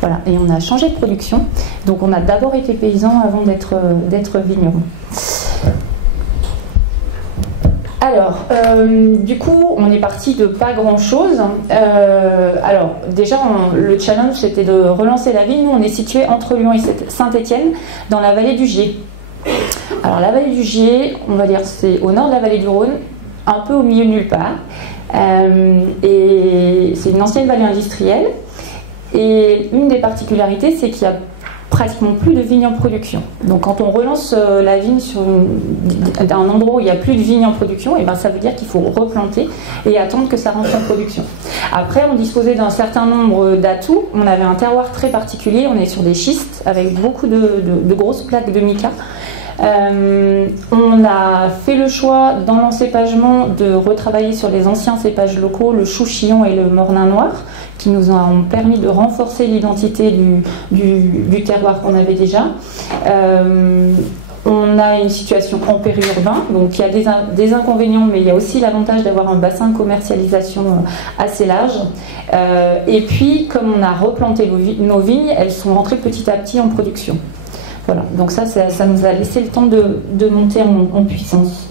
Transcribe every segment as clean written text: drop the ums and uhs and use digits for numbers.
Voilà, et on a changé de production. Donc on a d'abord été paysan avant d'être vigneron. Alors, du coup, on est parti de pas grand-chose. Alors, déjà, le challenge, c'était de relancer la vigne. Nous, on est situé entre Lyon et Saint-Étienne, dans la vallée du Gier. Alors, la vallée du Gier, on va dire, c'est au nord de la vallée du Rhône, un peu au milieu de nulle part. Et c'est une ancienne vallée industrielle. Et une des particularités, c'est qu'il y a pratiquement plus de vignes en production. Donc quand on relance la vigne sur un endroit où il n'y a plus de vignes en production, et ben ça veut dire qu'il faut replanter et attendre que ça rentre en production. Après, on disposait d'un certain nombre d'atouts. On avait un terroir très particulier, on est sur des schistes avec beaucoup de grosses plaques de mica. On a fait le choix dans l'encépagement de retravailler sur les anciens cépages locaux, le chou-chillon et le mornin noir, qui nous ont permis de renforcer l'identité du terroir qu'on avait déjà. On a une situation en périurbain, donc il y a des inconvénients, mais il y a aussi l'avantage d'avoir un bassin de commercialisation assez large. Et puis, comme on a replanté nos vignes, elles sont rentrées petit à petit en production. Voilà, donc ça nous a laissé le temps de monter en puissance.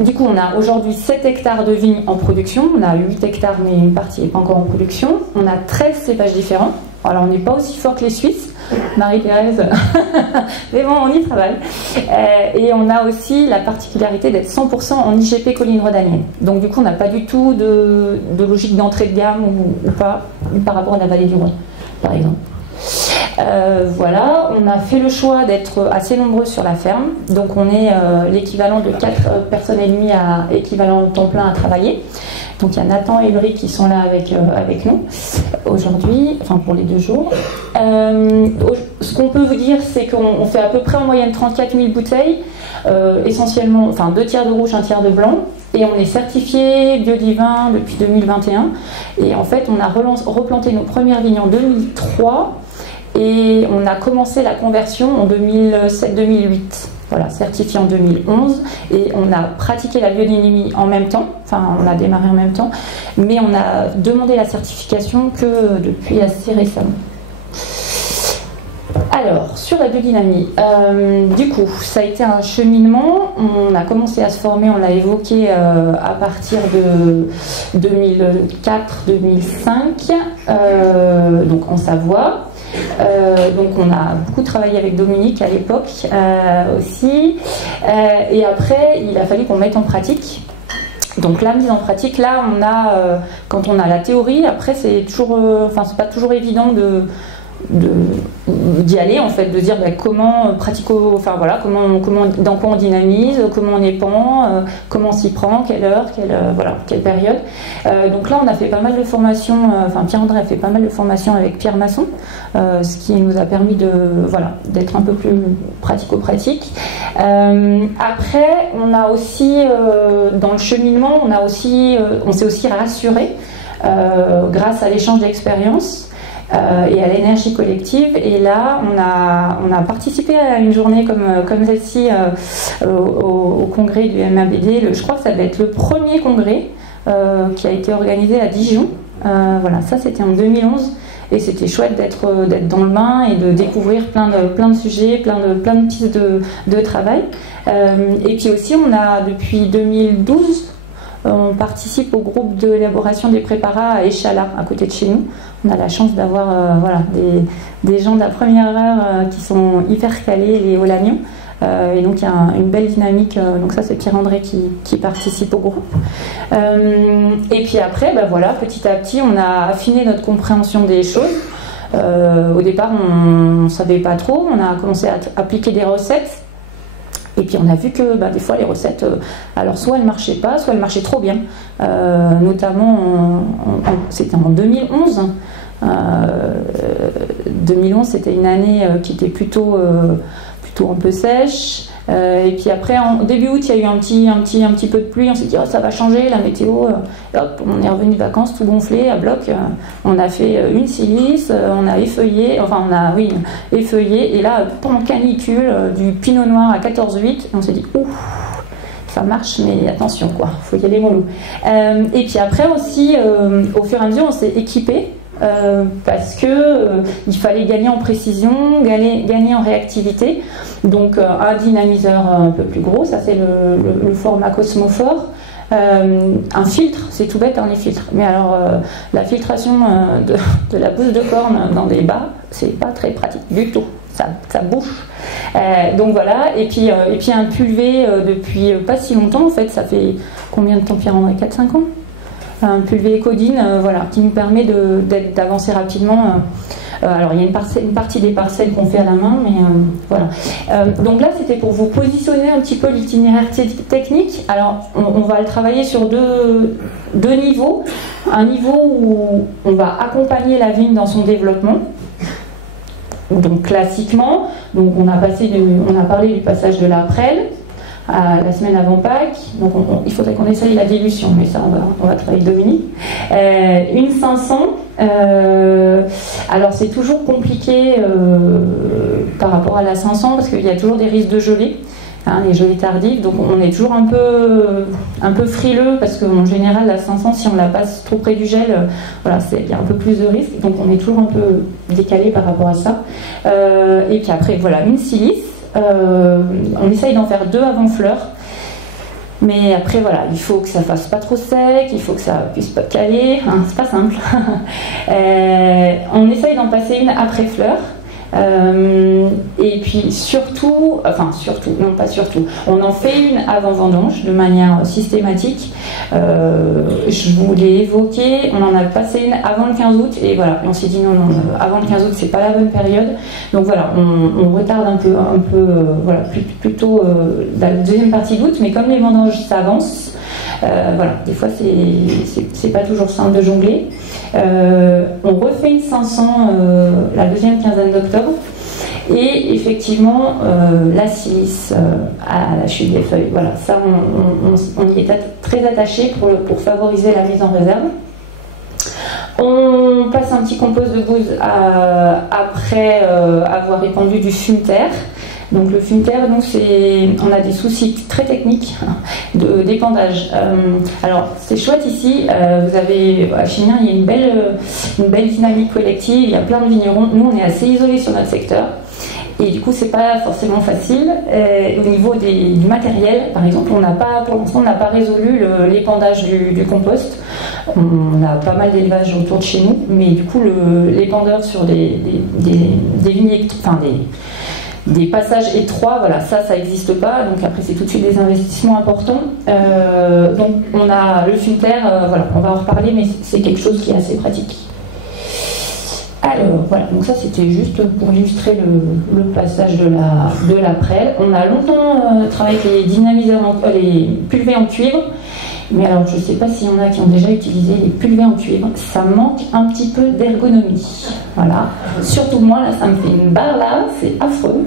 Du coup, on a aujourd'hui 7 hectares de vignes en production. On a 8 hectares, mais une partie n'est pas encore en production. On a 13 cépages différents. Alors, on n'est pas aussi fort que les Suisses, Marie-Thérèse, mais bon, on y travaille. Et on a aussi la particularité d'être 100% en IGP colline rhodanienne. Donc, du coup, on n'a pas du tout de logique d'entrée de gamme ou pas par rapport à la vallée du Rhône, par exemple. Voilà, on a fait le choix d'être assez nombreux sur la ferme, donc on est l'équivalent de 4 personnes et demie à équivalent temps plein à travailler. Donc il y a Nathan et Ulrich qui sont là avec nous aujourd'hui, enfin pour les 2 jours. Ce qu'on peut vous dire, c'est qu'on fait à peu près en moyenne 34 000 bouteilles, essentiellement, enfin 2 tiers de rouge, 1 tiers de blanc. Et on est certifié Biodivin depuis 2021. Et en fait, on a replanté nos premières vignes en 2003 et on a commencé la conversion en 2007-2008. Voilà, certifié en 2011. Et on a pratiqué la biodynamie en même temps. Enfin, on a démarré en même temps. Mais on a demandé la certification que depuis assez récemment. Alors, sur la biodynamie, du coup, ça a été un cheminement. On a commencé à se former, on l'a évoqué à partir de 2004-2005, donc en Savoie. Donc on a beaucoup travaillé avec Dominique à l'époque aussi. Et après, il a fallu qu'on mette en pratique. Donc la mise en pratique, là, on a, quand on a la théorie, après c'est toujours, c'est pas toujours évident d'y aller en fait, de dire comment dans quoi on dynamise, comment on épand, comment on s'y prend, quelle heure, quelle période. Donc là on a fait pas mal de formations, Pierre-André a fait pas mal de formations avec Pierre Masson, ce qui nous a permis d'être un peu plus pratico-pratique. Après on a aussi dans le cheminement on s'est aussi rassuré grâce à l'échange d'expériences et à l'énergie collective. Et là, on a participé à une journée comme celle-ci au congrès du MABD. Je crois que ça va être le premier congrès qui a été organisé à Dijon. Voilà, ça c'était en 2011. Et c'était chouette d'être dans le bain et de découvrir plein de sujets, plein de pistes de travail. Et puis aussi, on a depuis 2012, on participe au groupe de élaboration des préparats à Échalas, à côté de chez nous. On a la chance d'avoir des gens de la première heure qui sont hyper calés, les Olagnons. Et donc il y a une belle dynamique, donc ça c'est Pierre-André qui participe au groupe. Et puis après, petit à petit, on a affiné notre compréhension des choses. Au départ, on ne savait pas trop, on a commencé à appliquer des recettes. Et puis on a vu que des fois les recettes, alors soit elles ne marchaient pas, soit elles marchaient trop bien. Notamment, c'était en 2011. 2011, c'était une année qui était plutôt un peu sèche. Et puis après, en début août, il y a eu un petit peu de pluie. On s'est dit, ça va changer, la météo. Hop, on est revenu de vacances tout gonflé, à bloc. On a fait une silice, on a effeuillé. Et là, pendant canicule, du pinot noir à 14,8. Et on s'est dit, ouf, ça marche, mais attention, quoi, faut y aller mollo. Et puis après aussi, au fur et à mesure, on s'est équipé. parce que il fallait gagner en précision, gagner en réactivité. Donc un dynamiseur un peu plus gros, ça c'est le format Cosmophore. Un filtre, c'est tout bête, les filtres. Mais alors la filtration de la bouse de corne dans des bas, c'est pas très pratique du tout. Ça bouche. Donc voilà, et puis un pulvé depuis pas si longtemps, en fait, ça fait combien de temps, Pierre-André, 4-5 ans, un pulvé Ecodine, voilà, qui nous permet d'avancer rapidement. Alors il y a une partie des parcelles qu'on fait à la main, mais voilà. Donc là c'était pour vous positionner un petit peu l'itinéraire technique. Alors on va le travailler sur deux niveaux. Un niveau où on va accompagner la vigne dans son développement. Donc classiquement, donc on a parlé du passage de la prêle la semaine avant Pâques. Donc il faudrait qu'on essaye la dilution, mais ça on va travailler avec Dominique. Une 500. Alors c'est toujours compliqué par rapport à la 500 parce qu'il y a toujours des risques de gelée. Les gelées tardives, donc on est toujours un peu frileux parce qu'en général la 500, si on la passe trop près du gel, voilà, il y a un peu plus de risques, donc on est toujours un peu décalé par rapport à ça. Et puis après voilà, une silice, on essaye d'en faire 2 avant fleur, mais après voilà, il faut que ça fasse pas trop sec, il faut que ça puisse pas caler, c'est pas simple. On essaye d'en passer une après fleur. Et puis surtout, non pas surtout, on en fait une avant vendange de manière systématique. Je vous l'ai évoqué, on en a passé une avant le 15 août et voilà, on s'est dit non, avant le 15 août c'est pas la bonne période, donc voilà, on retarde un peu voilà, plutôt la deuxième partie d'août, mais comme les vendanges s'avancent, voilà, des fois c'est pas toujours simple de jongler. On refait une 500 la deuxième quinzaine d'octobre et effectivement la silice à la chute des feuilles, voilà, ça on y est très attaché pour favoriser la mise en réserve. On passe un petit compost de bouse après avoir répandu du fumeterre. Donc le fumeterre, donc on a des soucis très techniques d'épandage. Alors c'est chouette ici, vous avez à Chignin, il y a une belle dynamique collective, il y a plein de vignerons. Nous on est assez isolés sur notre secteur et du coup c'est pas forcément facile. Au niveau du matériel, par exemple, pour l'instant on n'a pas résolu l'épandage du compost. On a pas mal d'élevage autour de chez nous, mais du coup l'épandeur sur des vignes, enfin des passages étroits, voilà, ça n'existe pas, donc après c'est tout de suite des investissements importants. Donc on a le fumeterre, voilà, on va en reparler, mais c'est quelque chose qui est assez pratique. Alors voilà, donc ça c'était juste pour illustrer le passage de la prêle. On a longtemps travaillé avec les dynamiseurs, les pulvés en cuivre. Mais alors, je ne sais pas s'il y en a qui ont déjà utilisé les pulvés en cuivre. Ça manque un petit peu d'ergonomie. Voilà. Surtout moi, là, ça me fait une barre là, c'est affreux.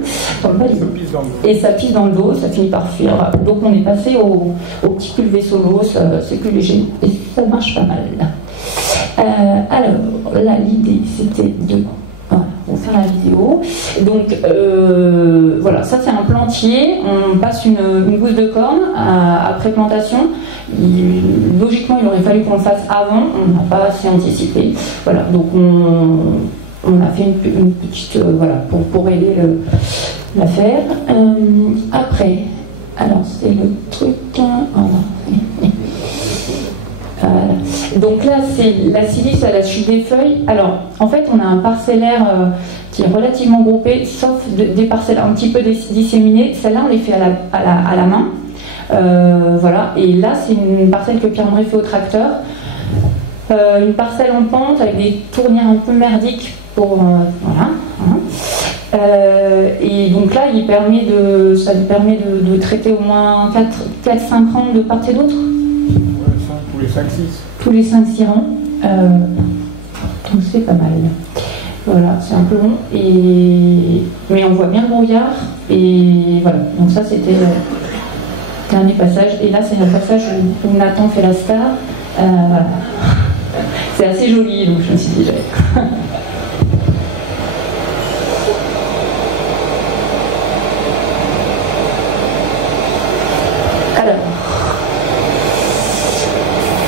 Et ça pisse dans le dos, ça finit par fuir. Donc, on est passé au petit pulvé solo, c'est plus léger. Et ça marche pas mal. Alors, là, l'idée, c'était de... On va faire la vidéo. Donc voilà, ça c'est un plantier. On passe une gousse de corne après plantation. Logiquement, il aurait fallu qu'on le fasse avant. On n'a pas assez anticipé. Voilà, donc on a fait une petite voilà pour aider l'affaire. Après, alors c'est le truc. Donc là, c'est la silice à la chute des feuilles. Alors, en fait, on a un parcellaire qui est relativement groupé, sauf des parcelles un petit peu disséminées. Celles-là, on les fait à la main. Voilà. Et là, c'est une parcelle que Pierre-André fait au tracteur. Une parcelle en pente avec des tournières un peu merdiques pour... voilà. Et donc là, ça lui permet de traiter au moins 4-5 rangs de part et d'autre. Tous les 5-6 rangs. Donc c'est pas mal. Voilà, c'est un peu long. Mais on voit bien le brouillard. Et voilà. Donc ça, c'était le dernier passage. Et là, c'est le passage où Nathan fait la star. Voilà. C'est assez joli, donc je me suis dit... Alors...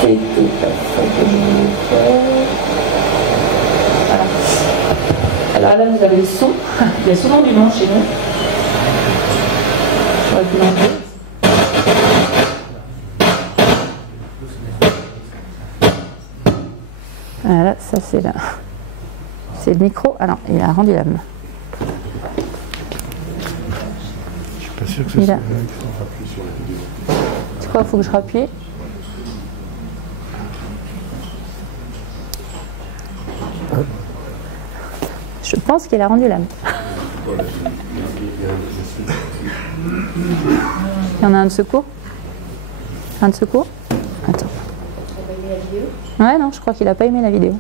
C'était pas ça que je voulais faire. Ah, là, vous avez le son. Il y a souvent du vent chez nous. J'aurais pu l'enlever. Voilà, ça c'est là. C'est le micro. Ah non, il a rendu l'âme. Je suis pas sûr que ce soit sur la vidéo. C'est quoi, il faut que je rappuie? Je pense qu'il a rendu l'âme. Il y en a un de secours? Un de secours? Attends. Ouais, non, je crois qu'il n'a pas aimé la vidéo.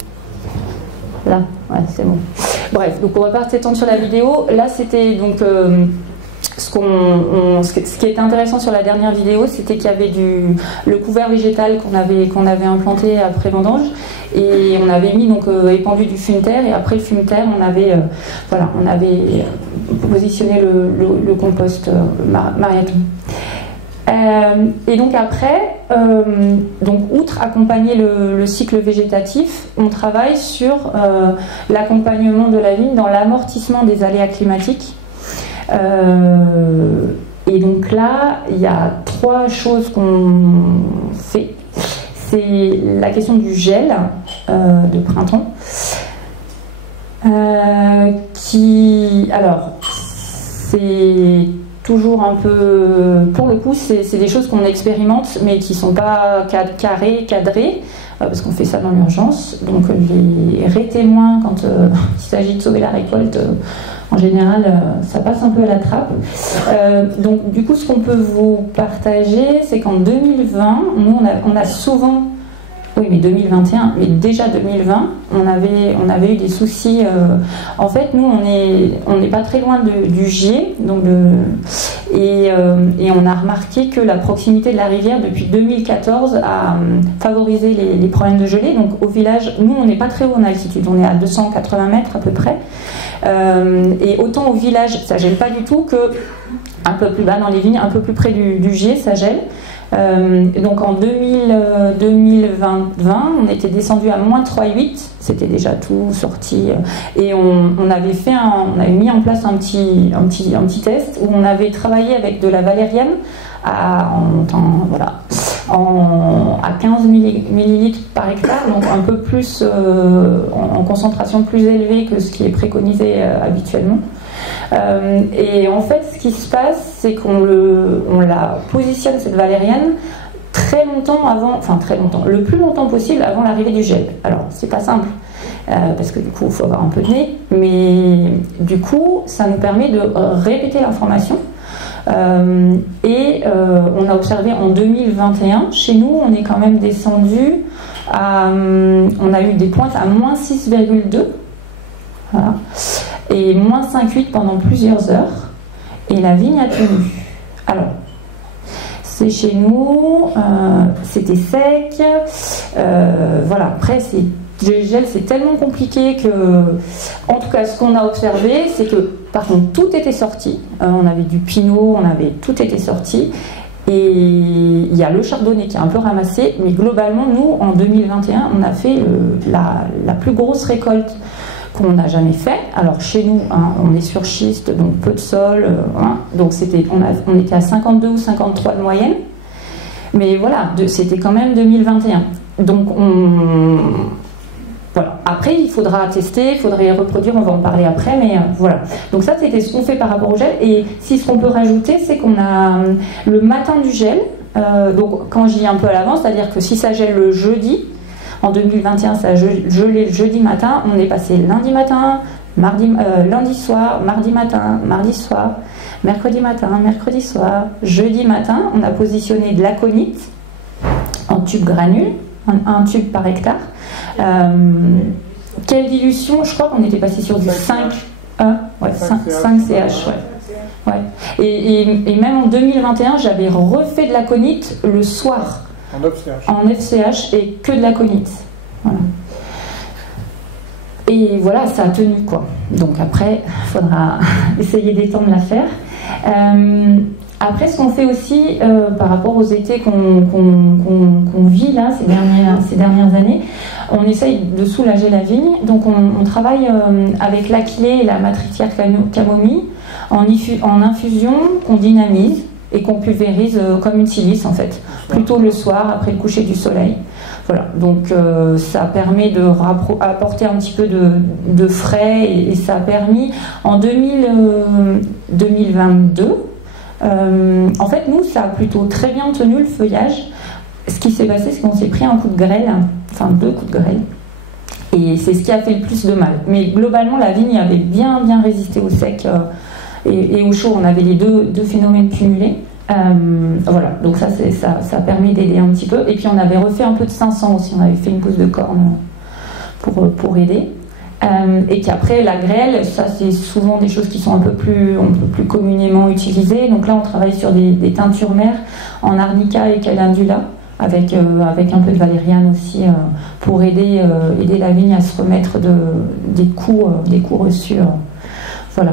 Là, ouais, c'est bon. Bref, donc on va pas s'étendre sur la vidéo. Là, c'était donc ce qui était intéressant sur la dernière vidéo, c'était qu'il y avait le couvert végétal qu'on avait implanté après vendange, et on avait mis donc épandu du fume terre, et après le fume terre, on avait positionné le compost Mariaton. Et donc après, donc outre accompagner le cycle végétatif, on travaille sur l'accompagnement de la vigne dans l'amortissement des aléas climatiques. Et donc là, il y a 3 choses qu'on fait. C'est la question du gel de printemps, alors c'est toujours un peu, pour le coup, c'est des choses qu'on expérimente, mais qui ne sont pas cadrées, parce qu'on fait ça dans l'urgence. Donc les ré-témoins, quand il s'agit de sauver la récolte, en général, ça passe un peu à la trappe. Donc du coup, ce qu'on peut vous partager, c'est qu'en 2020, nous, on a souvent... Oui, mais 2021, mais déjà 2020, on avait eu des soucis. En fait, nous, on n'est pas très loin du Gier, donc et on a remarqué que la proximité de la rivière depuis 2014 a favorisé les problèmes de gelée. Donc au village, nous, on n'est pas très haut en altitude, on est à 280 mètres à peu près. Et autant au village, ça gèle pas du tout, que un peu plus bas dans les vignes, un peu plus près du Gier, ça gèle. Donc en 2020, on était descendu à moins 3,8, c'était déjà tout sorti, et on avait mis en place un petit test où on avait travaillé avec de la valériane à 15 millilitres par hectare, donc un peu plus en concentration plus élevée que ce qui est préconisé habituellement. Et en fait, ce qui se passe, c'est qu'on la positionne, cette valériane, très longtemps avant, enfin très longtemps, le plus longtemps possible avant l'arrivée du gel. Alors, c'est pas simple, parce que du coup, il faut avoir un peu de nez, mais du coup, ça nous permet de répéter l'information. Et on a observé en 2021, chez nous, on est quand même descendu on a eu des pointes à moins 6,2. Voilà. Et moins 5,8 pendant plusieurs heures, et la vigne a tenu. Alors, c'est chez nous, c'était sec, voilà. Après, le gel, c'est tellement compliqué que, en tout cas, ce qu'on a observé, c'est que, par contre, tout était sorti. On avait du pinot, tout était sorti. Et il y a le chardonnay qui est un peu ramassé, mais globalement, nous, en 2021, on a fait la plus grosse récolte qu'on n'a jamais fait. Alors chez nous, on est sur schiste, donc peu de sol, donc on était à 52 ou 53 de moyenne, mais voilà, c'était quand même 2021. Donc voilà. Après, il faudra tester, il faudrait reproduire, on va en parler après, mais voilà. Donc ça, c'était ce qu'on fait par rapport au gel. Et si ce qu'on peut rajouter, c'est qu'on a le matin du gel, donc quand je dis un peu à l'avance, c'est-à-dire que si ça gèle le jeudi, en 2021, ça a gelé le jeudi matin. On est passé lundi matin, lundi soir, mardi matin, mardi soir, mercredi matin, mercredi soir, jeudi matin. On a positionné de l'aconite en tube granule, un tube par hectare. Quelle dilution? Je crois qu'on était passé sur du 5 CH. Ouais. Et même en 2021, j'avais refait de l'aconite le soir. En FCH et que de l'aconite. Voilà. Et voilà, ça a tenu quoi. Donc après, il faudra essayer d'étendre l'affaire. Après, ce qu'on fait aussi par rapport aux étés qu'on vit là ces dernières années, on essaye de soulager la vigne. Donc on travaille avec l'Achillée et la matricière camomille en infusion qu'on dynamise et qu'on pulvérise comme une silice en fait, plutôt le soir après le coucher du soleil. Voilà, donc ça permet de apporter un petit peu de frais et ça a permis en 2022. En fait, nous, ça a plutôt très bien tenu le feuillage. Ce qui s'est passé, c'est qu'on s'est pris un coup de grêle, enfin 2 coups de grêle, et c'est ce qui a fait le plus de mal. Mais globalement, la vigne avait bien résisté au sec et au chaud. On avait les deux phénomènes cumulés. Voilà, donc ça a permis d'aider un petit peu. Et puis on avait refait un peu de 500 aussi. On avait fait une pousse de corne pour aider. Et qu'après la grêle, ça c'est souvent des choses qui sont un peu plus communément utilisées. Donc là on travaille sur des teintures mères en arnica et calendula avec un peu de valériane aussi pour aider la vigne à se remettre des coups reçus. Voilà.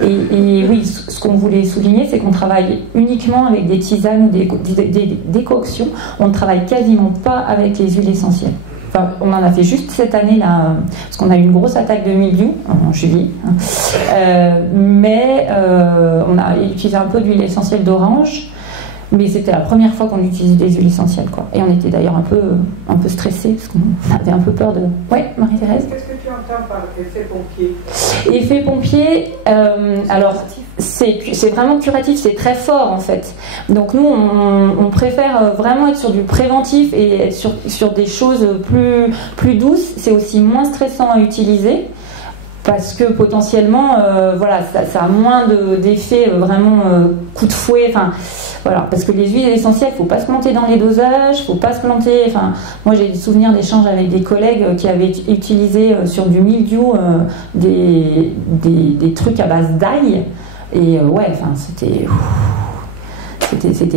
Et oui, ce qu'on voulait souligner, c'est qu'on travaille uniquement avec des tisanes ou des décoctions. On ne travaille quasiment pas avec les huiles essentielles. Enfin, on en a fait juste cette année là, parce qu'on a eu une grosse attaque de mildiou en juillet. Mais on a utilisé un peu d'huile essentielle d'orange, mais c'était la première fois qu'on utilisait des huiles essentielles, quoi. Et on était d'ailleurs un peu stressés parce qu'on avait un peu peur de. Ouais, Marie-Thérèse. Qu'est-ce que tu entends par effet pompier? Effet pompier, alors c'est vraiment curatif, c'est très fort en fait. Donc nous on préfère vraiment être sur du préventif et être sur des choses plus douces. C'est aussi moins stressant à utiliser parce que potentiellement voilà, ça a moins d'effets vraiment coup de fouet. Enfin voilà, parce que les huiles essentielles, faut pas se planter dans les dosages, faut pas se planter. Enfin, moi j'ai des souvenirs d'échanges avec des collègues qui avaient utilisé sur du mildiou des trucs à base d'ail. Et ouais, enfin c'était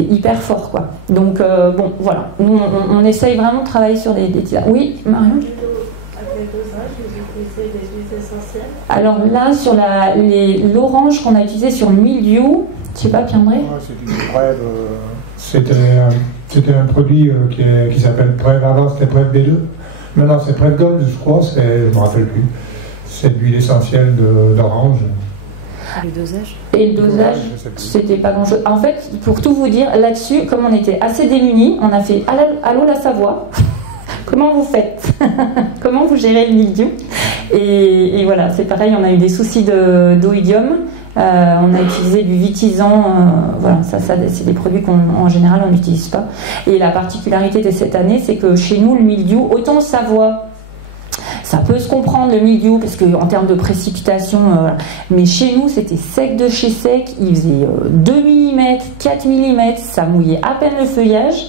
hyper fort, quoi. Donc bon, voilà, nous on essaye vraiment de travailler sur des tisanes. Oui, Marion. Avec les dosages, vous utilisez des huiles essentielles? Alors là, sur l'orange qu'on a utilisé sur le mildiou, je sais pas, Pierre-André. C'est une brève. C'était un produit qui s'appelle Brève. Avant c'était Brève B2. Maintenant c'est Brève Gold, je crois. Je me rappelle plus. C'est de l'huile essentielle d'orange. Le dosage? Et le dosage, c'était pas grand chose. En fait, pour tout vous dire, là-dessus, comme on était assez démunis, on a fait allô la Savoie. Comment vous faites? Comment vous gérez le mildiou? Et voilà, c'est pareil, on a eu des soucis d'oïdium. On a utilisé du vitisant. Voilà, ça c'est des produits qu'en général on n'utilise pas. Et la particularité de cette année, c'est que chez nous, le mildiou, autant Savoie, ça peut se comprendre le mildiou parce qu'en termes de précipitation, mais chez nous c'était sec de chez sec, il faisait 2 mm, 4 mm, ça mouillait à peine le feuillage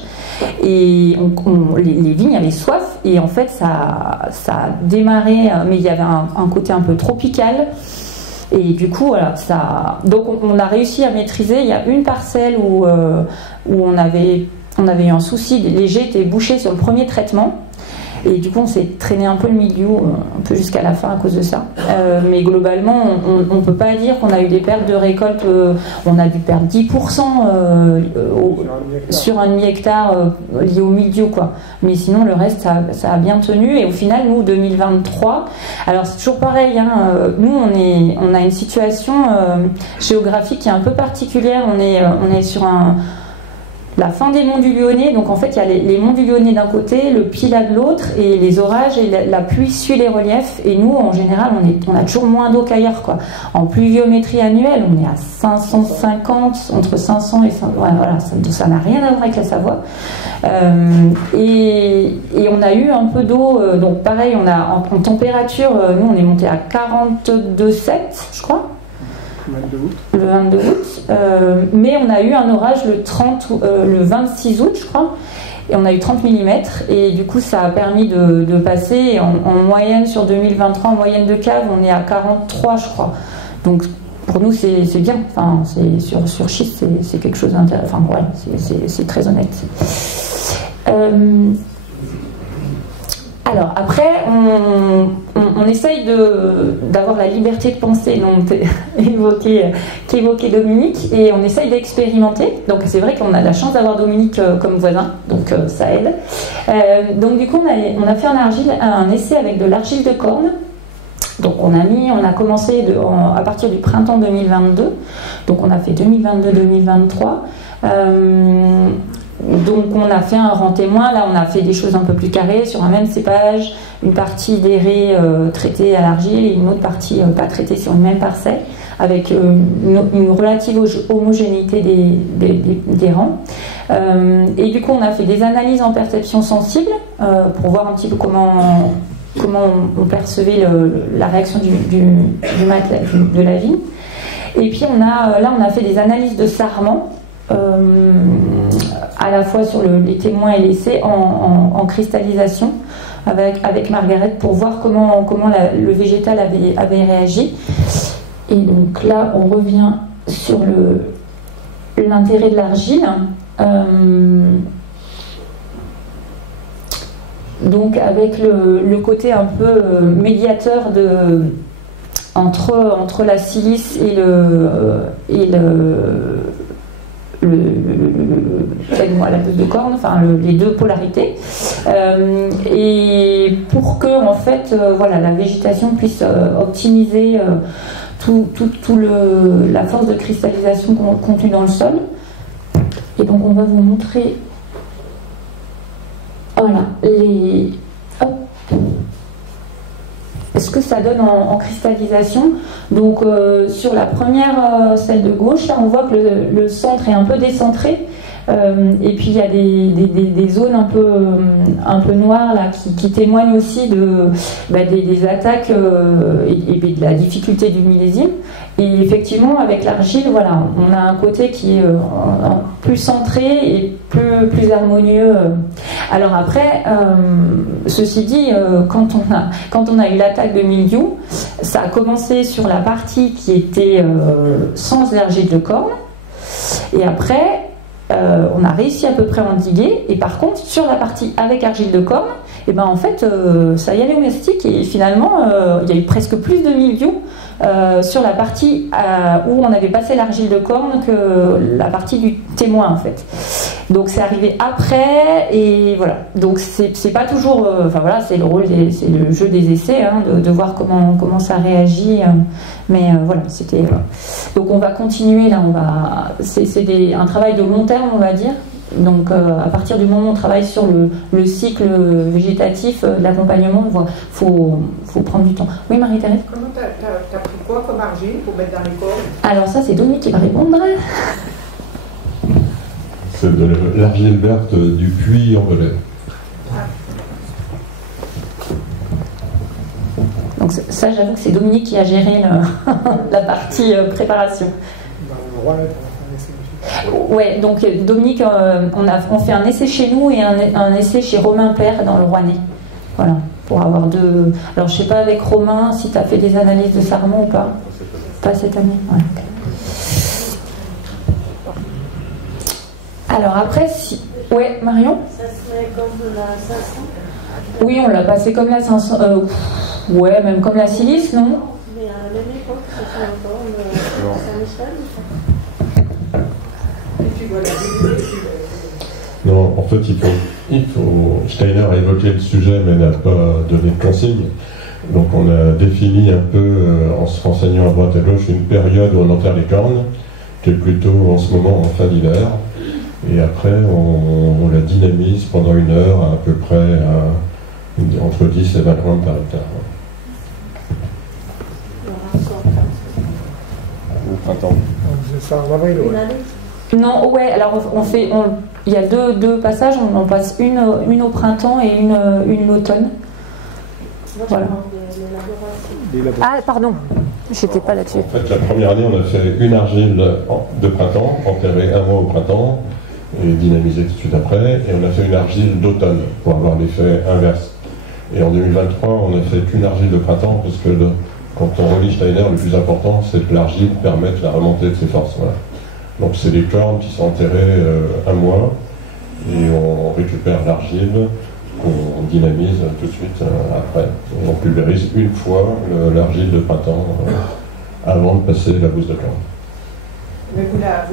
et les vignes avaient soif et en fait ça a démarré, mais il y avait un côté un peu tropical et du coup voilà, donc on a réussi à maîtriser. Il y a une parcelle où on avait eu un souci, les jets étaient bouchés sur le premier traitement. Et du coup, on s'est traîné un peu le mildiou, un peu jusqu'à la fin à cause de ça. Mais globalement, on ne peut pas dire qu'on a eu des pertes de récolte. On a dû perdre 10% sur un demi-hectare lié au mildiou, quoi. Mais sinon, le reste, ça a bien tenu. Et au final, nous, 2023, alors c'est toujours pareil, hein, nous, on a une situation géographique qui est un peu particulière. On est sur la fin des monts du Lyonnais, donc en fait il y a les monts du Lyonnais d'un côté, le Pilat de l'autre, et les orages et la pluie suit les reliefs, et nous en général on a toujours moins d'eau qu'ailleurs, quoi. En pluviométrie annuelle, on est à 550, entre 500 et 500, ouais, voilà, ça n'a rien à voir avec la Savoie. Et on a eu un peu d'eau, donc pareil, on a en température, nous on est monté à 42,7 je crois. Le 22 août, mais on a eu un orage le 26 août, je crois, et on a eu 30 mm, et du coup ça a permis de passer en moyenne sur 2023, en moyenne de cave, on est à 43, je crois. Donc pour nous c'est bien, enfin, sur schiste c'est quelque chose d'intéressant, enfin voilà, c'est très honnête. Alors après, on on essaye d'avoir la liberté de penser dont qu'évoquait Dominique, et on essaye d'expérimenter. Donc c'est vrai qu'on a la chance d'avoir Dominique comme voisin, donc ça aide. Donc du coup on a fait un essai avec de l'argile de corne. Donc on a commencé à partir du printemps 2022, donc on a fait 2022-2023. Donc on a fait un rang témoin, là on a fait des choses un peu plus carrées sur un même cépage, une partie des raies traitée à l'argile et une autre partie pas traitée sur une même parcelle, avec une relative homogénéité des rangs. Et du coup on a fait des analyses en perception sensible pour voir un petit peu comment on percevait la réaction de la vigne. Et puis on a fait des analyses de sarment, à la fois sur les témoins et l'essai en cristallisation avec Margaret pour voir comment le végétal avait réagi. Et donc là on revient sur l'intérêt de l'argile. Donc avec le côté un peu médiateur entre la silice et la dose de corne, enfin les deux polarités, et pour que en fait la végétation puisse optimiser la force de cristallisation contenue dans le sol. Et donc on va vous montrer ce que ça donne en cristallisation. Donc sur la première, celle de gauche, là on voit que le centre est un peu décentré, et puis il y a des zones un peu noires là, qui témoignent aussi des attaques et de la difficulté du millésime. Et effectivement avec l'argile, on a un côté qui est plus centré et plus harmonieux. Alors après, ceci dit, quand on a eu l'attaque de mildiou, ça a commencé sur la partie qui était sans l'argile de corne, et après on a réussi à peu près à endiguer, et par contre sur la partie avec argile de corne, et ben en fait ça y allait au mastic, et finalement il y a eu presque plus de mildiou sur la partie où on avait passé l'argile de corne que la partie du témoin en fait. Donc c'est arrivé après, et voilà. Donc c'est pas toujours, c'est le jeu des essais, de voir comment ça réagit. Mais voilà, c'était. Donc on va continuer là. C'est un travail de long terme, on va dire. Donc à partir du moment où on travaille sur le cycle végétatif de l'accompagnement, il faut prendre du temps. Oui, Marie-Thérèse. Comment t'as pris quoi comme argile pour mettre dans les cordes? Alors ça, c'est Dominique qui va répondre. C'est de l'argile verte du puits en Velay. Donc ça, j'avoue que c'est Dominique qui a géré la partie préparation. Ouais, donc Dominique, on fait un essai chez nous et un essai chez Romain Père dans le Rouennais. Voilà, pour avoir deux. Alors je sais pas avec Romain si tu as fait des analyses de sarment ou pas. Pas cette année. Ouais. Alors après, ouais, Marion. Ça serait comme la 500. Oui, on l'a passé comme la 500. Ouais, même comme la silice, non? Mais à la même époque, ça fait encore Saint-Michel. Non, en fait, Steiner a évoqué le sujet, mais n'a pas donné de consigne. Donc, on a défini un peu, en se renseignant à droite et à gauche, une période où on enterre les cornes, qui est plutôt en ce moment en fin d'hiver. Et après, on la dynamise pendant 1 heure, à peu près entre 10 et 20 grammes par hectare. Au printemps. C'est ça en avril, Non, ouais, alors il y a deux passages, on passe une au printemps et une l'automne. Voilà. Ah, pardon, j'étais pas là-dessus. En fait, la première année, on a fait une argile de printemps, enterrée 1 mois au printemps, et dynamisée tout de suite après, et on a fait une argile d'automne, pour avoir l'effet inverse. Et en 2023, on a fait qu'une argile de printemps, parce que quand on relit Steiner, le plus important, c'est que l'argile permette la remontée de ses forces. Voilà. Donc c'est des cornes qui sont enterrées 1 mois, et on récupère l'argile qu'on dynamise tout de suite après. Et on pulvérise une fois l'argile de printemps avant de passer la bouse de chlore. Mais vous la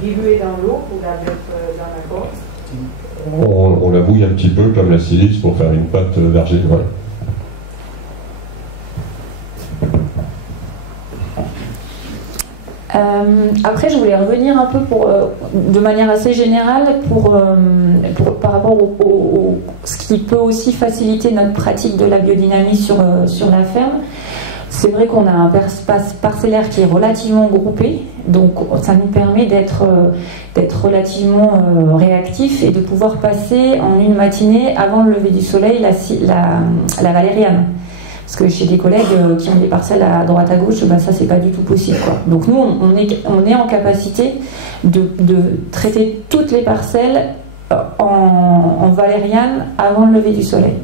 diluez dans l'eau pour la mettre dans la coque? On la bouille un petit peu comme la silice pour faire une pâte d'argile. Voilà. Après, je voulais revenir un peu de manière assez générale par rapport ce qui peut aussi faciliter notre pratique de la biodynamie sur la ferme. C'est vrai qu'on a un espace parcellaire qui est relativement groupé, donc ça nous permet d'être relativement réactif et de pouvoir passer en une matinée avant le lever du soleil la valériane. Parce que chez des collègues qui ont des parcelles à droite à gauche, ben ça c'est pas du tout possible, quoi. Donc nous on est en capacité de traiter toutes les parcelles en valériane avant le lever du soleil.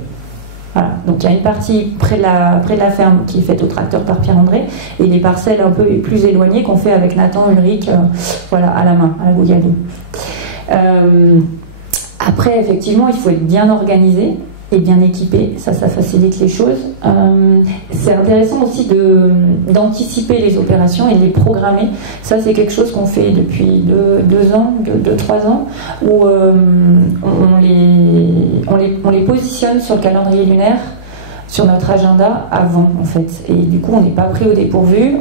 Voilà. Donc il y a une partie près de la ferme qui est faite au tracteur par Pierre-André et les parcelles un peu plus éloignées qu'on fait avec Nathan, Ulrich, voilà, à la main, à la bouilladou. Après effectivement il faut être bien organisé et bien équipé, ça facilite les choses. C'est intéressant aussi d'anticiper les opérations et de les programmer. Ça c'est quelque chose qu'on fait depuis 2-3 ans, où on les positionne sur le calendrier lunaire, sur notre agenda avant en fait, et du coup on n'est pas pris au dépourvu.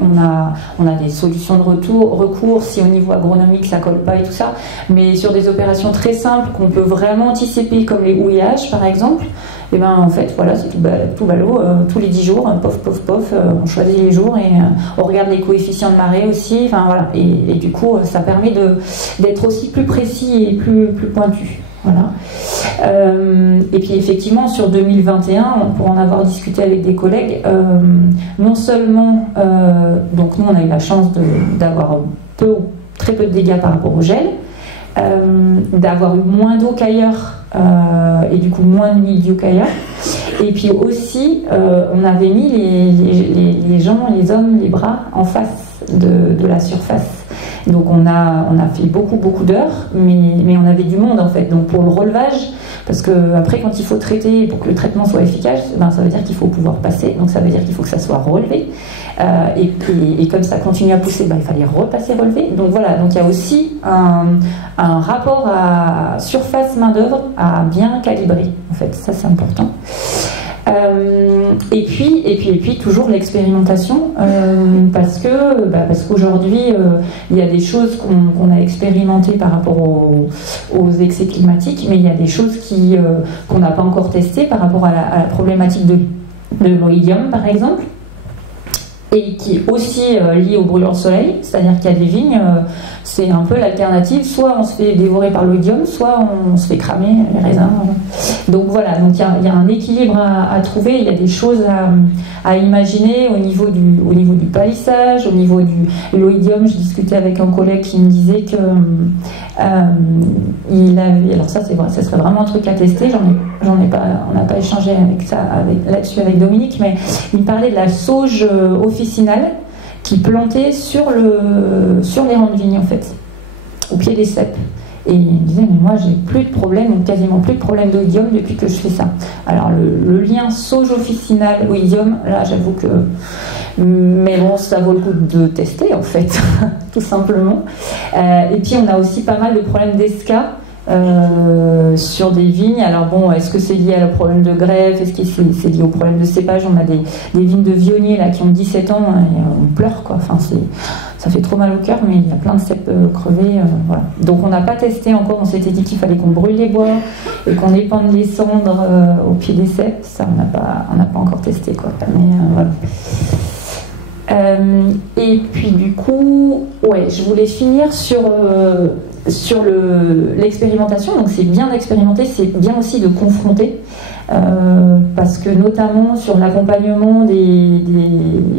On a des solutions de recours si au niveau agronomique ça colle pas et tout ça, mais sur des opérations très simples qu'on peut vraiment anticiper comme les houillages par exemple, et ben en fait voilà c'est tout ballot, tous les 10 jours pof, on choisit les jours et on regarde les coefficients de marée aussi, enfin voilà, et du coup ça permet d'être aussi plus précis et plus pointu. Voilà. Et puis effectivement sur 2021, pour en avoir discuté avec des collègues, non seulement donc nous on a eu la chance d'avoir très peu de dégâts par rapport au gel, d'avoir eu moins d'eau qu'ailleurs et du coup moins de mildiou qu'ailleurs, et puis aussi on avait mis les gens, les hommes, les bras en face de la surface. Donc on a fait beaucoup d'heures, mais on avait du monde en fait. Donc pour le relevage, parce que après quand il faut traiter, pour que le traitement soit efficace, ben, ça veut dire qu'il faut pouvoir passer. Donc ça veut dire qu'il faut que ça soit relevé. Et comme ça continue à pousser, ben, il fallait repasser relevé. Donc voilà. Donc il y a aussi un rapport à surface main d'œuvre à bien calibrer. En fait, ça c'est important. Et puis toujours l'expérimentation, parce qu'aujourd'hui il y a des choses qu'on a expérimentées par rapport aux excès climatiques, mais il y a des choses qu'on n'a pas encore testées par rapport à la problématique de l'oïdium par exemple, et qui est aussi liée au brûlant de soleil, c'est-à-dire qu'il y a des vignes, c'est un peu l'alternative, soit on se fait dévorer par l'oïdium, soit on se fait cramer les raisins. Donc voilà, donc il y a un équilibre à trouver, il y a des choses à imaginer au niveau du palissage, au niveau de l'oïdium. Je discutais avec un collègue qui me disait que il avait, alors ça c'est vrai, ça serait vraiment un truc à tester, j'en ai pas, on n'a pas échangé là-dessus avec Dominique, mais il me parlait de la sauge officinale qui plantait sur les rangs de vignes en fait, au pied des ceps. Et il me disait, mais moi j'ai plus de problème, quasiment plus de problème d'oïdium depuis que je fais ça. Alors le lien sauge officinale oïdium, là j'avoue que, mais bon, ça vaut le coup de tester en fait, tout simplement. Et puis on a aussi pas mal de problèmes d'esca sur des vignes. Alors bon, est-ce que c'est lié à le problème de greffe, est-ce que c'est lié au problème de cépage? On a des vignes de vionniers là qui ont 17 ans et on pleure quoi, enfin ça fait trop mal au cœur, mais il y a plein de cèpes crevés, voilà. Donc on n'a pas testé encore, on s'était dit qu'il fallait qu'on brûle les bois et qu'on épande les cendres au pied des cèpes, ça on n'a pas encore testé quoi, mais voilà. Et puis du coup, ouais, je voulais finir sur l'expérimentation. Donc c'est bien d'expérimenter, c'est bien aussi de confronter, parce que notamment sur l'accompagnement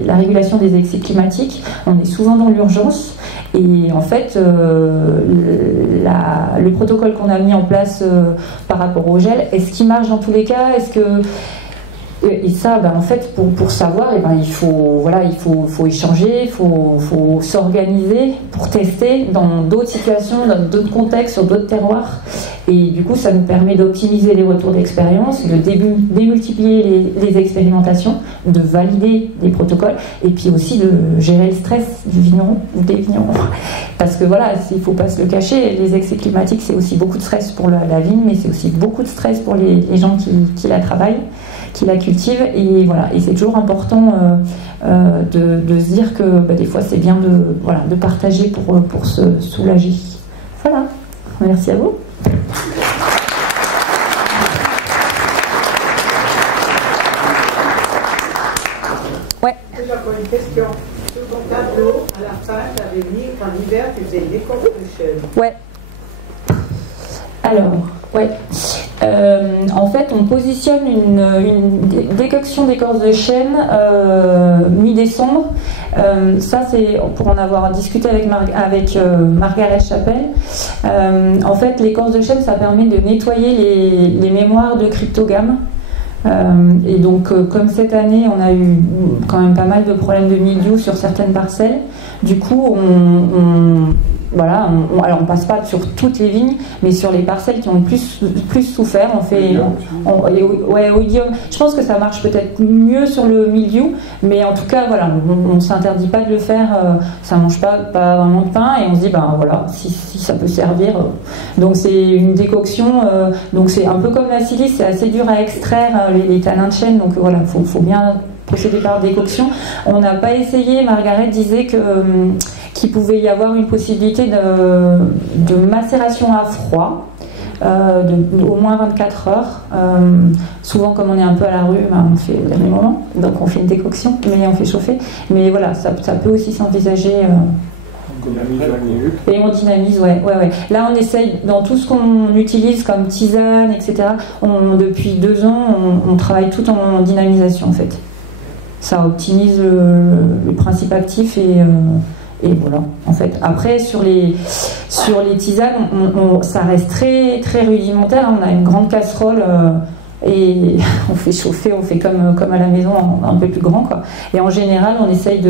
la régulation des excès climatiques, on est souvent dans l'urgence, et en fait le protocole qu'on a mis en place par rapport au gel, est-ce qu'il marche dans tous les cas? Est-ce que Et ça, en fait, pour savoir, il faut échanger, il faut s'organiser pour tester dans d'autres situations, dans d'autres contextes, sur d'autres terroirs. Et du coup, ça nous permet d'optimiser les retours d'expérience, de démultiplier les expérimentations, de valider des protocoles, et puis aussi de gérer le stress du vigneron ou des vignerons. Parce que voilà, il ne faut pas se le cacher, les excès climatiques, c'est aussi beaucoup de stress pour la vigne, mais c'est aussi beaucoup de stress pour les gens qui la travaillent, qui la cultivent, et voilà, et c'est toujours important de se dire que des fois c'est bien de partager pour se soulager. Voilà, merci à vous. Ouais. J'ai encore une question. Sur ton tableau, à la fin, tu avais mis qu'en hiver tu faisais une écorce de chêne. Ouais. Alors, ouais. En fait, on positionne une décoction d'écorce de chêne mi-décembre. Ça, c'est pour en avoir discuté avec Margaret Chappell. En fait, l'écorce de chêne, ça permet de nettoyer les mémoires de cryptogames. Et donc, comme cette année, on a eu quand même pas mal de problèmes de mildiou sur certaines parcelles. Du coup, alors on passe pas sur toutes les vignes, mais sur les parcelles qui ont le plus souffert, on fait. Oïdium. Je pense que ça marche peut-être mieux sur le mildiou, mais en tout cas, voilà, on s'interdit pas de le faire. Ça mange pas vraiment de pain, et on se dit, voilà, si ça peut servir. Donc c'est une décoction. Donc c'est un peu comme la silice, c'est assez dur à extraire les tanins de chêne. Donc voilà, faut bien procéder par décoction. On n'a pas essayé. Margaret disait qu'il pouvait y avoir une possibilité de macération à froid, au moins 24 heures. Souvent, comme on est un peu à la rue, on fait au dernier moment, donc on fait une décoction, mais on fait chauffer. Mais voilà, ça peut aussi s'envisager. Et on dynamise, ouais. Là, on essaye, dans tout ce qu'on utilise comme tisane, etc., depuis 2 ans, on travaille tout en dynamisation, en fait. Ça optimise le principe actif et voilà, en fait. Après, sur les tisanes, ça reste très, très rudimentaire. On a une grande casserole et on fait chauffer, on fait comme à la maison, un peu plus grand, quoi. Et en général, on essaye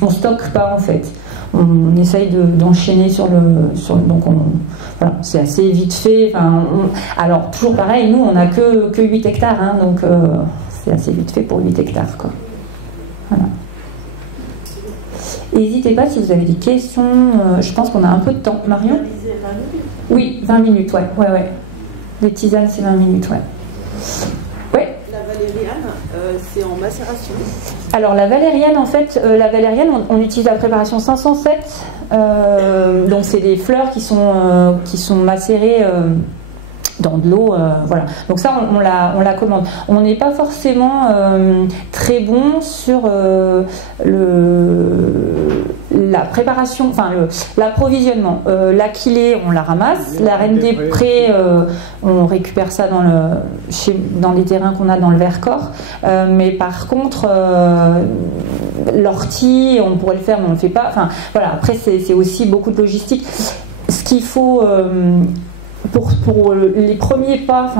on stocke pas, en fait. On essaye d'enchaîner donc voilà, c'est assez vite fait. Alors, toujours pareil, nous, on n'a que 8 hectares, hein, donc c'est assez vite fait pour 8 hectares, quoi. Voilà. N'hésitez pas si vous avez des questions. Je pense qu'on a un peu de temps. Marion ? Oui, 20 minutes, ouais. Les tisanes, c'est 20 minutes, ouais. La valériane, c'est en macération. Alors, la valériane, en fait, on utilise la préparation 507. Donc, c'est des fleurs qui sont macérées dans de l'eau, voilà. Donc ça, on la commande. On n'est pas forcément très bon sur la préparation, l'approvisionnement. L'aquilée, on la ramasse. La reine des prés, on récupère ça dans les terrains qu'on a dans le Vercors. Mais par contre, l'ortie, on pourrait le faire, mais on ne le fait pas. Enfin, voilà. Après, c'est aussi beaucoup de logistique. Ce qu'il faut pour les premiers pas,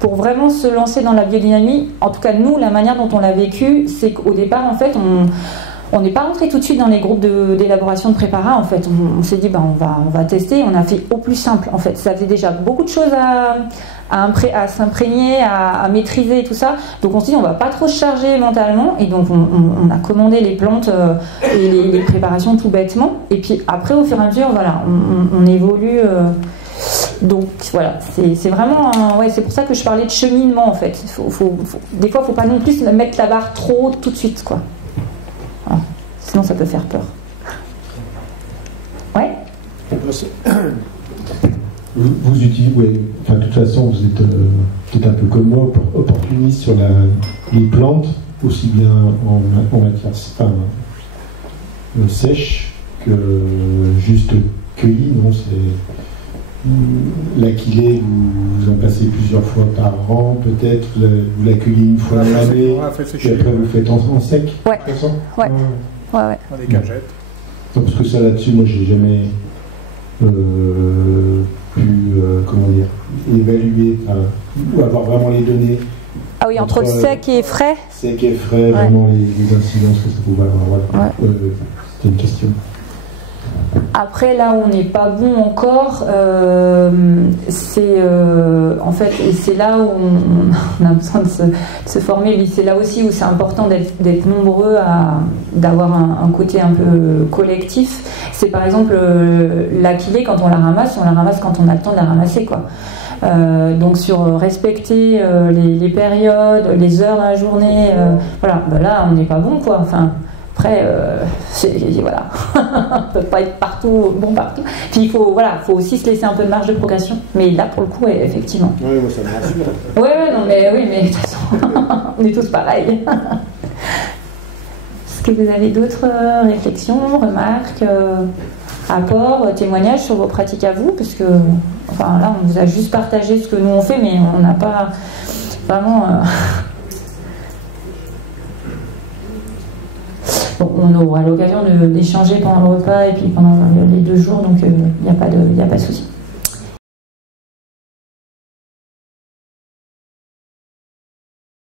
pour vraiment se lancer dans la biodynamie, en tout cas nous, la manière dont on l'a vécu, c'est qu'au départ, en fait, on n'est pas rentré tout de suite dans les groupes d'élaboration de préparats. En fait, on s'est dit, on va tester. On a fait au plus simple. En fait, ça faisait déjà beaucoup de choses à s'imprégner, à maîtriser et tout ça. Donc on s'est dit, on va pas trop se charger mentalement. Et donc on a commandé les plantes et les préparations tout bêtement. Et puis après, au fur et à mesure, voilà, on évolue. Donc voilà, c'est vraiment c'est pour ça que je parlais de cheminement, en fait. Des fois, il ne faut pas non plus mettre la barre trop haute tout de suite, quoi. Voilà. Sinon, ça peut faire peur. Ouais. Vous utilisez, de toute façon, vous êtes peut-être un peu comme moi, opportuniste sur les plantes, aussi bien en matière sèche que juste cueillie. Non, l'aquilée, vous en passez plusieurs fois par an, peut-être, vous l'accueillez une fois dans l'année, et après vous le faites en sec. Ouais. Ouais. Dans des cagettes. Parce que ça, là-dessus, moi, j'ai jamais pu, évaluer ou avoir vraiment les données. Ah oui, entre sec et frais. Sec et frais, vraiment les incidences que ça pouvait avoir. Voilà. C'était une question. Après, là où on n'est pas bon encore, c'est en fait, et c'est là où on a besoin de se former. C'est là aussi où c'est important d'être nombreux, d'avoir un côté un peu collectif. C'est par exemple l'aquilée, quand on la ramasse quand on a le temps de la ramasser, quoi. Donc sur respecter les périodes, les heures dans la journée, voilà, ben là on n'est pas bon, quoi. Enfin, après, voilà, on peut pas être bon partout. Puis il faut aussi se laisser un peu de marge de progression. Mais là, pour le coup, effectivement. Oui, moi ça me rassure. Oui, mais de toute façon, on est tous pareils. Est-ce que vous avez d'autres réflexions, remarques, apports, témoignages sur vos pratiques à vous? Parce que, enfin, là, on vous a juste partagé ce que nous on fait, mais on n'a pas vraiment. Bon, on aura l'occasion d'échanger pendant le repas et puis pendant les 2 jours, donc il n'y a pas de souci.